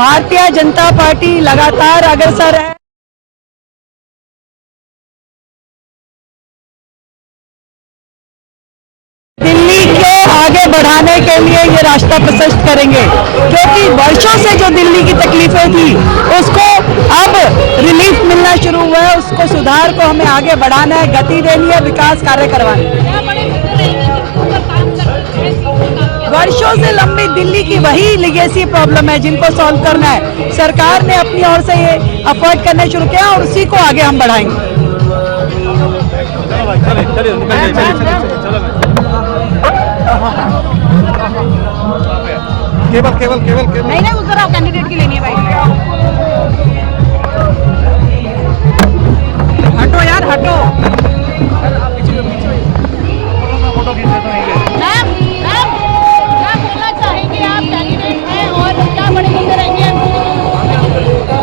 Bharatiya Janata party लगातार अग्रसर है। दिल्ली को आगे बढ़ाने के लिए ये रास्ता प्रशस्त करेंगे, क्योंकि वर्षों से जो दिल्ली की तकलीफें थी उसको अब रिलीफ मिलना शुरू हुआ है। उसको सुधार को हमें आगे बढ़ाना है, गति देनी है, विकास कार्य करवाना है। वर्षों से लंबी दिल्ली की वही लिगेसी प्रॉब्लम है जिनको सॉल्व करना है। सरकार ने अपनी ओर से ये अफोर्ड करने शुरू किया और उसी को आगे हम बढ़ाएंगे। केवल नहीं उधर आओ, कैंडिडेट की लेनी है भाई। हटो यार हटो।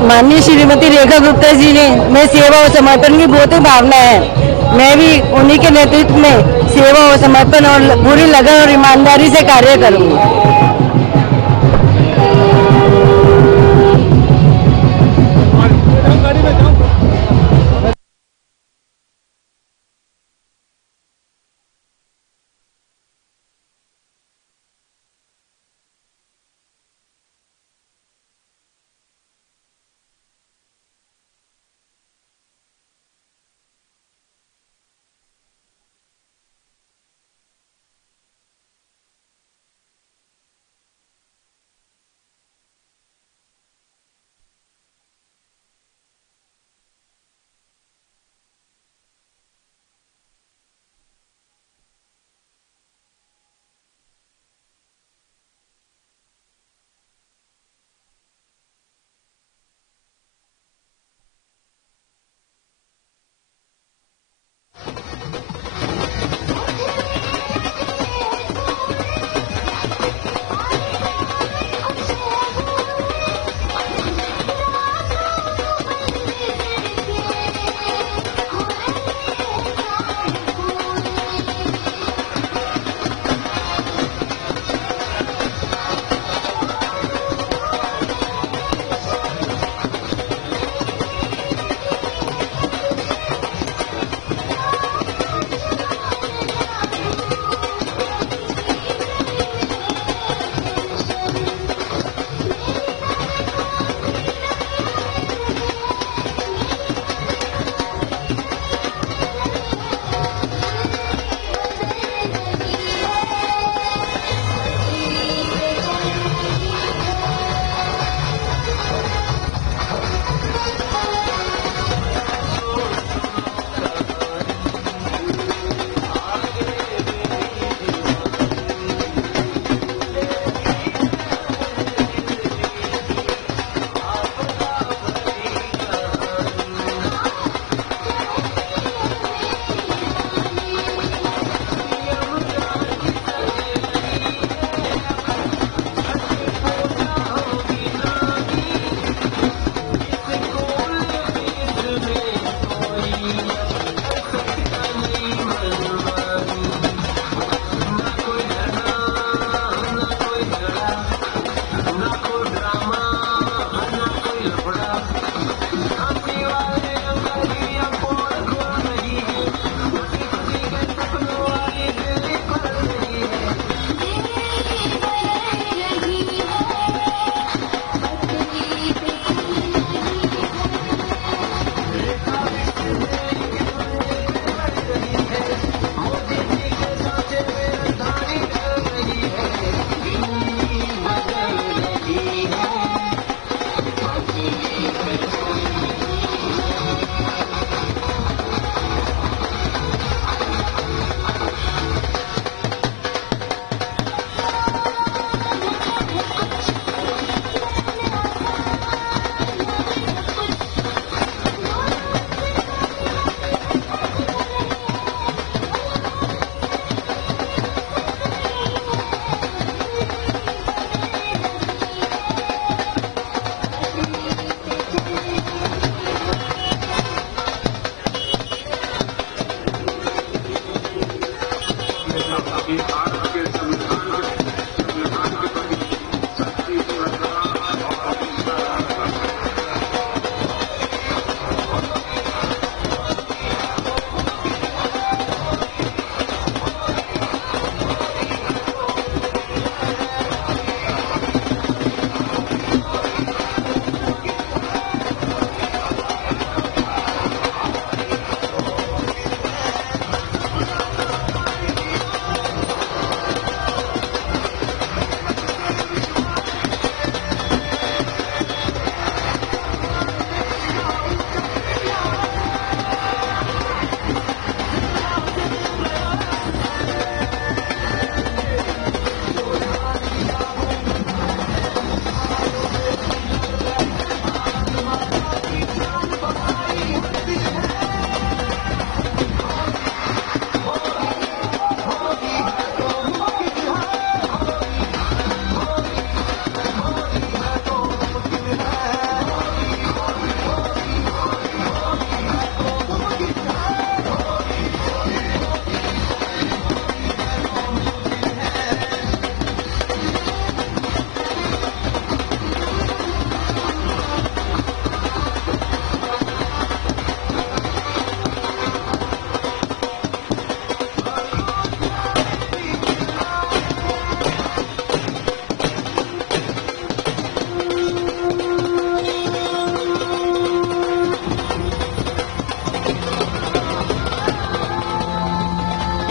माननीय श्रीमती रेखा गुप्ता जी ने मैं सेवा और समर्पण की बहुत ही भावना है। मैं भी उन्हीं के नेतृत्व में सेवा और समर्पण और पूरी लगन और ईमानदारी से कार्य करूंगी।